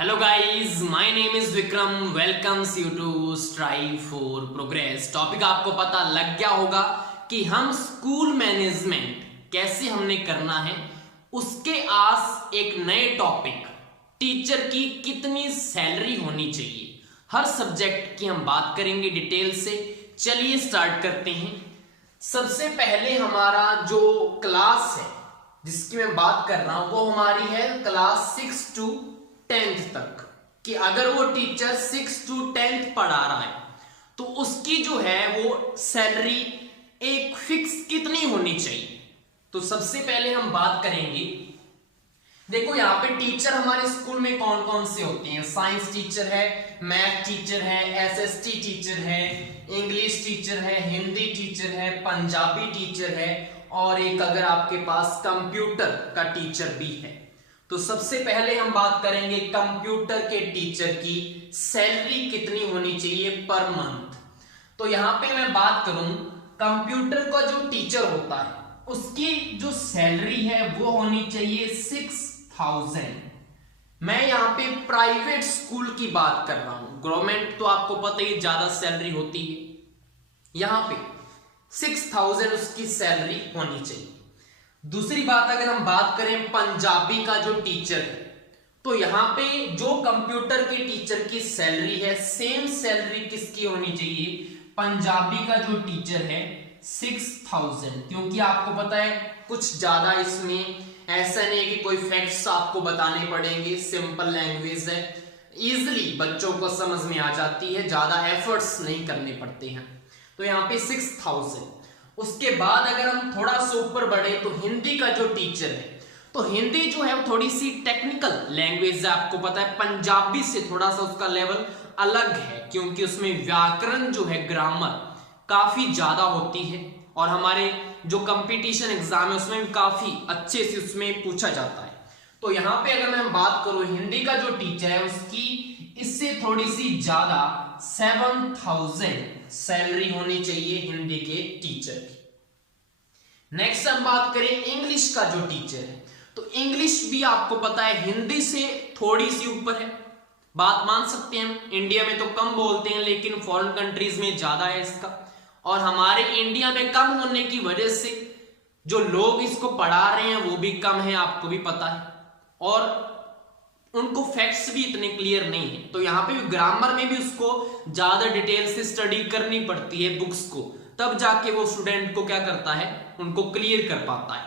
Hello guys, my name is Vikram. Welcomes you to Strive for Progress. Topic आपको पता लग गया होगा कि हम स्कूल मैनेजमेंट कैसे हमने करना है, उसके आस एक नए टॉपिक टीचर की कितनी सैलरी होनी चाहिए, हर सब्जेक्ट की हम बात करेंगे डिटेल से। चलिए स्टार्ट करते हैं। सबसे पहले हमारा जो क्लास है जिसकी मैं बात कर रहा हूं वो हमारी है क्लास 6 to 10th तक, कि अगर वो टीचर 6 to 10th पढ़ा रहा है तो उसकी जो है वो सैलरी एक फिक्स कितनी होनी चाहिए। तो सबसे पहले हम बात करेंगे, देखो यहाँ पे टीचर हमारे स्कूल में कौन कौन से होते हैं। साइंस टीचर है, मैथ टीचर है, एसएसटी टीचर है, इंग्लिश टीचर है, हिंदी टीचर है, पंजाबी टीचर है और एक अगर आपके पास कंप्यूटर का टीचर भी है। तो सबसे पहले हम बात करेंगे कंप्यूटर के टीचर की सैलरी कितनी होनी चाहिए पर मंथ। तो यहां पे मैं बात करूं, कंप्यूटर का जो टीचर होता है उसकी जो सैलरी है वो होनी चाहिए 6000। मैं यहां पे प्राइवेट स्कूल की बात कर रहा हूं, गवर्नमेंट तो आपको पता ही ज्यादा सैलरी होती है। यहां पे 6000 उसकी सैलरी होनी चाहिए। दूसरी बात, अगर हम बात करें पंजाबी का जो टीचर है तो यहां पे जो कंप्यूटर के टीचर की सैलरी है सेम सैलरी किसकी होनी चाहिए, पंजाबी का जो टीचर है 6000। क्योंकि आपको पता है कुछ ज्यादा इसमें ऐसा नहीं है कि कोई फैक्ट्स आपको बताने पड़ेंगे, सिंपल लैंग्वेज है, इजिली बच्चों को समझ में आ जाती है, ज्यादा एफर्ट्स नहीं करने पड़ते हैं। तो यहाँ पे 6000। उसके बाद अगर हम थोड़ा सा ऊपर बढ़े तो हिंदी का जो टीचर है, तो हिंदी जो है वो थोड़ी सी टेक्निकल लैंग्वेज है, आपको पता है पंजाबी से थोड़ा सा उसका लेवल अलग है क्योंकि उसमें व्याकरण जो है ग्रामर काफी ज्यादा होती है और हमारे जो कंपटीशन एग्जाम है उसमें भी काफी अच्छे से उसमें पूछा जाता है। तो यहाँ पे अगर मैं बात करूं हिंदी का जो टीचर है उसकी इससे थोड़ी सी ज्यादा 7000 सैलरी होनी चाहिए हिंदी के टीचर की। नेक्स्ट हम बात करें इंग्लिश का जो टीचर है, तो इंग्लिश भी आपको पता है हिंदी से थोड़ी सी ऊपर है, बात मान सकते हैं हम। इंडिया में तो कम बोलते हैं लेकिन फॉरेन कंट्रीज में ज्यादा है इसका, और हमारे इंडिया में कम होने की वजह से जो लोग इसको पढ़ा रहे हैं वो भी कम है, आपको भी पता है, और उनको फैक्ट्स भी इतने क्लियर नहीं है। तो यहाँ पे भी ग्रामर में भी उसको ज्यादा डिटेल से स्टडी करनी पड़ती है बुक्स को, तब जाके वो स्टूडेंट को क्या करता है, उनको क्लियर कर पाता है।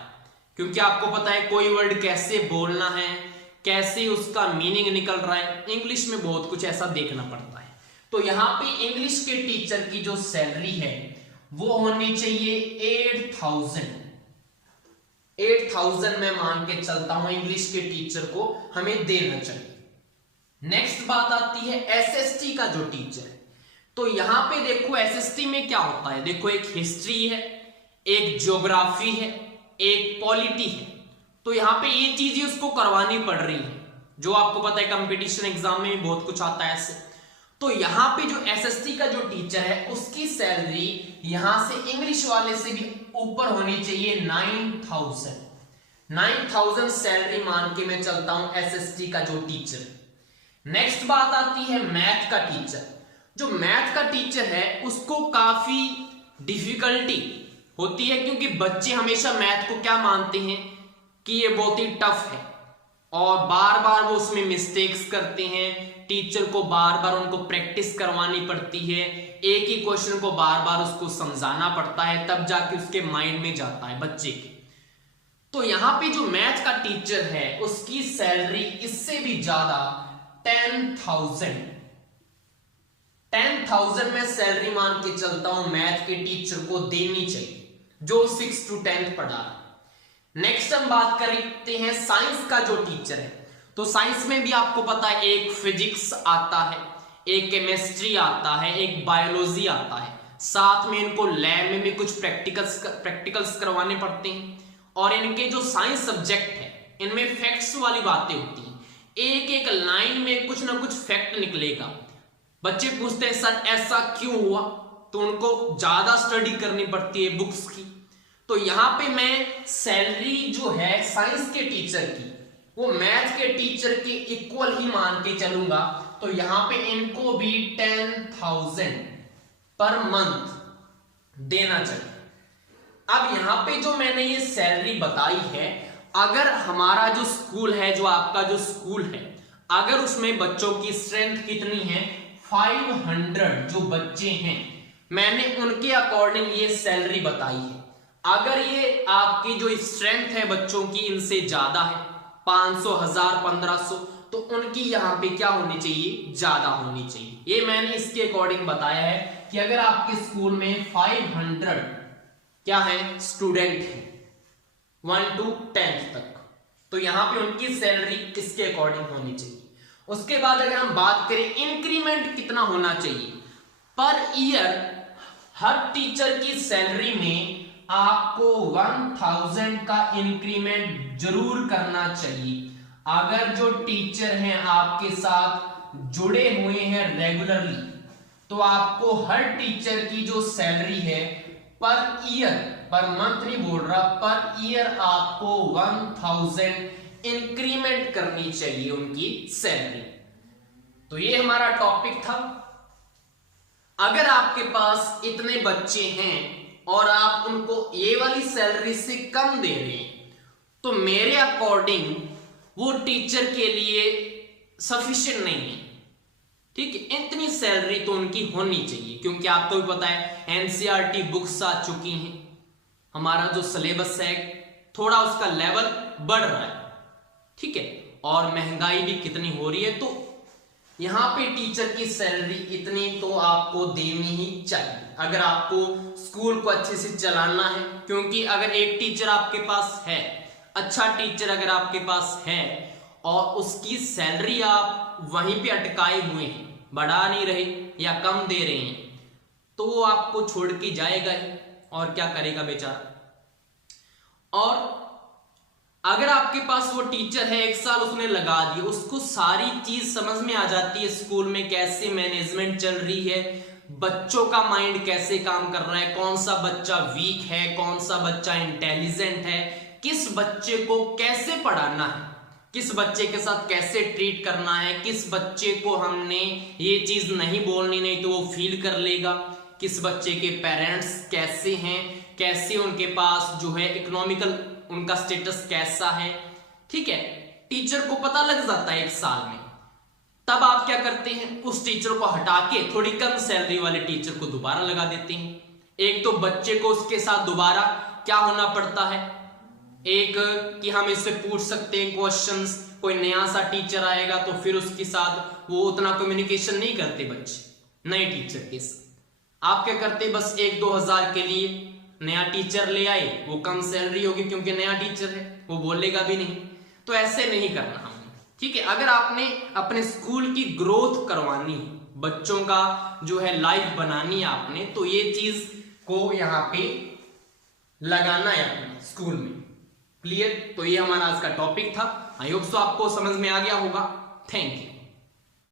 क्योंकि आपको पता है कोई वर्ड कैसे बोलना है, कैसे उसका मीनिंग निकल रहा है, इंग्लिश में बहुत कुछ ऐसा देखना पड़ता है। तो यहाँ पे इंग्लिश के टीचर की जो सैलरी है वो होनी चाहिए 8000 मैं मान के चलता हूं इंग्लिश के टीचर को हमें देना चाहिए। नेक्स्ट बात आती है एसएसटी का जो टीचर है, तो यहां पे देखो एसएसटी में क्या होता है, देखो एक हिस्ट्री है, एक ज्योग्राफी है, एक पॉलिटी है। तो यहां पे ये चीजें उसको करवानी पड़ रही है, जो आपको पता है कंपटीशन एग्जाम में भी बहुत कुछ आता है ऐसे। तो यहां पे जो एसएसटी का जो टीचर है उसकी सैलरी यहां से इंग्लिश वाले से भी ऊपर होनी चाहिए 9000 सैलरी मान के मैं चलता हूं एसएसटी का जो टीचर। नेक्स्ट बात आती है मैथ का टीचर। जो मैथ का टीचर है उसको काफी डिफिकल्टी होती है क्योंकि बच्चे हमेशा मैथ को क्या मानते हैं कि ये बहुत ही टफ है और बार बार वो उसमें मिस्टेक्स करते हैं। टीचर को बार बार उनको प्रैक्टिस करवानी पड़ती है, एक ही क्वेश्चन को बार बार उसको समझाना पड़ता है, तब जाके उसके माइंड में जाता है बच्चे के। तो यहां पे जो मैथ का टीचर है उसकी सैलरी इससे भी ज्यादा 10,000 में सैलरी मान के चलता हूं मैथ के टीचर को देनी चाहिए जो 6 to 10th पढ़ा रहा है। नेक्स्ट हम बात करते हैं साइंस का जो टीचर है, तो साइंस में भी आपको पता है एक फिजिक्स आता है, एक केमिस्ट्री आता है, एक बायोलॉजी आता है, साथ में इनको लैब में भी कुछ प्रैक्टिकल्स करवाने पड़ते हैं। और इनके जो साइंस सब्जेक्ट है इनमें फैक्ट्स वाली बातें होती हैं, एक एक लाइन में कुछ ना कुछ फैक्ट निकलेगा। बच्चे पूछते हैं सर ऐसा क्यों हुआ, तो उनको ज्यादा स्टडी करनी पड़ती है बुक्स की। तो यहां पे मैं सैलरी जो है साइंस के टीचर की वो मैथ के टीचर के इक्वल ही मान के चलूंगा, तो यहां पे इनको भी 10,000 पर मंथ देना चाहिए। अब यहां पे जो मैंने ये सैलरी बताई है, अगर हमारा जो स्कूल है, जो आपका जो स्कूल है, अगर उसमें बच्चों की स्ट्रेंथ कितनी है, 500 जो बच्चे हैं, मैंने उनके अकॉर्डिंग ये सैलरी बताई है। अगर ये आपकी जो स्ट्रेंथ है बच्चों की इनसे ज्यादा है, 500, 1000, 1500, तो उनकी यहां पे क्या होनी चाहिए, ज्यादा होनी चाहिए। ये मैंने इसके अकॉर्डिंग बताया है कि अगर आपके स्कूल में 500 क्या है स्टूडेंट है 1 to 10 तक, तो यहां पे उनकी सैलरी इसके अकॉर्डिंग होनी चाहिए। उसके बाद अगर हम बात करें इंक्रीमेंट कितना होना चाहिए पर ईयर, हर टीचर की सैलरी में आपको 1000 का इंक्रीमेंट जरूर करना चाहिए। अगर जो टीचर हैं आपके साथ जुड़े हुए हैं रेगुलरली, तो आपको हर टीचर की जो सैलरी है पर ईयर, पर मंथ नहीं बोल रहा, पर ईयर आपको 1000 इंक्रीमेंट करनी चाहिए उनकी सैलरी। तो ये हमारा टॉपिक था। अगर आपके पास इतने बच्चे हैं और आप उनको ये वाली सैलरी से कम दे रहे हैं, तो मेरे अकॉर्डिंग वो टीचर के लिए सफिशिएंट नहीं है। ठीक है, इतनी सैलरी तो उनकी होनी चाहिए, क्योंकि आपको भी पता है एनसीईआरटी बुक्स आ चुकी हैं, हमारा जो सिलेबस है थोड़ा उसका लेवल बढ़ रहा है। ठीक है, और महंगाई भी कितनी हो रही है, तो यहां पे टीचर की सैलरी इतनी तो आपको देनी ही चाहिए अगर आपको स्कूल को अच्छे से चलाना है। क्योंकि अगर एक टीचर आपके पास है, अच्छा टीचर अगर आपके पास है और उसकी सैलरी आप वहीं पे अटकाए हुए हैं, बढ़ा नहीं रहे या कम दे रहे हैं, तो वो आपको छोड़ के जाएगा ही, और क्या करेगा बेचारा। और अगर आपके पास वो टीचर है, 1 साल उसने लगा दिया, उसको सारी चीज समझ में आ जाती है स्कूल में कैसे मैनेजमेंट चल रही है, बच्चों का माइंड कैसे काम कर रहा है, कौन सा बच्चा वीक है, कौन सा बच्चा इंटेलिजेंट है, किस बच्चे को कैसे पढ़ाना है, किस बच्चे के साथ कैसे ट्रीट करना है, किस बच्चे को हमने ये चीज नहीं बोलनी नहीं तो वो फील कर लेगा, किस बच्चे के पेरेंट्स कैसे हैं, कैसे उनके पास जो है इकोनॉमिकल उनका स्टेटस कैसा है। ठीक है, टीचर को पता लग जाता है 1 साल में। तब आप क्या करते हैं, उस टीचर को हटा के थोड़ी कम सैलरी वाले टीचर को दोबारा लगा देते हैं। एक तो बच्चे को उसके साथ दोबारा क्या होना पड़ता है, एक कि हम इससे पूछ सकते हैं क्वेश्चंस, कोई नया सा टीचर आएगा तो फिर उसके साथ वो उतना कम्युनिकेशन नहीं करते बच्चे नए टीचर के साथ। आप क्या करते, बस 1-2 हजार के लिए नया टीचर ले आए, वो कम सैलरी होगी क्योंकि नया टीचर है, वो बोलेगा भी नहीं। तो ऐसे नहीं करना हमने। ठीक है, अगर आपने अपने स्कूल की ग्रोथ करवानी, बच्चों का जो है लाइफ बनानी है आपने, तो ये चीज को यहाँ पे लगाना है अपने स्कूल में। क्लियर? तो ये हमारा आज का टॉपिक था। आई होप सो आपको समझ में आ गया होगा। Thank you.